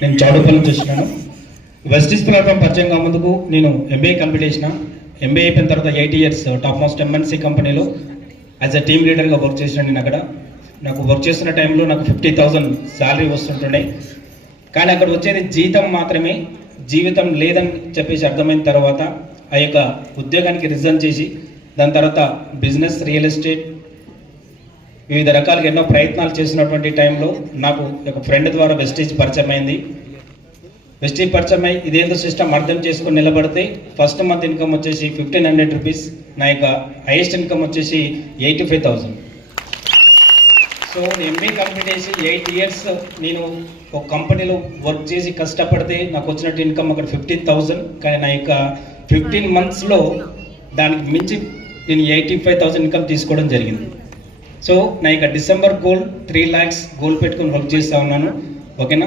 నేను చౌడపల్లి నుంచి వచ్చినాను. వెస్టీజ్ ప్లాట్ఫామ్ పరిచయం ముందుకు నేను ఎంబీఏ కంప్లీట్ చేసిన. ఎంబీఏ అయిపోయిన తర్వాత 8 years టాప్ మోస్ట్ ఎంఎన్సీ కంపెనీలో యాజ్ అ టీమ్ లీడర్గా వర్క్ చేసిన. నేను అక్కడ నాకు వర్క్ చేస్తున్న టైంలో నాకు 50,000 శాలరీ వస్తుంటుండే. కానీ అక్కడ వచ్చేది జీతం మాత్రమే, జీవితం లేదని చెప్పేసి అర్థమైన తర్వాత ఆ యొక్క ఉద్యోగానికి రిజైన్ చేసి దాని తర్వాత బిజినెస్, రియల్ ఎస్టేట్ వివిధ రకాలుగా ఎన్నో ప్రయత్నాలు చేసినటువంటి టైంలో నాకు ఒక ఫ్రెండ్ ద్వారా వెస్టీజ్ పరిచయం అయింది. వెస్టీజ్ పరిచయం అయ్యి ఇదేందో సిస్టమ్ అర్థం చేసుకుని నిలబడితే ఫస్ట్ మంత్ ఇన్కమ్ వచ్చేసి 1,500 రూపీస్, నా యొక్క హైయెస్ట్ ఇన్కమ్ వచ్చేసి 85,000. సో ఎంబీఏ కంప్లీట్ చేసి 8 years నేను ఒక కంపెనీలో వర్క్ చేసి కష్టపడితే నాకు వచ్చినట్టు ఇన్కమ్ అక్కడ 15,000. కానీ నా యొక్క 15 monthsలో దానికి మించి నేను 85,000 ఇన్కమ్ తీసుకోవడం జరిగింది. సో నా యొక్క డిసెంబర్ గోల్ 3 lakhs గోల్ పెట్టుకుని వర్క్ చేస్తూ ఉన్నాను. ఓకేనా.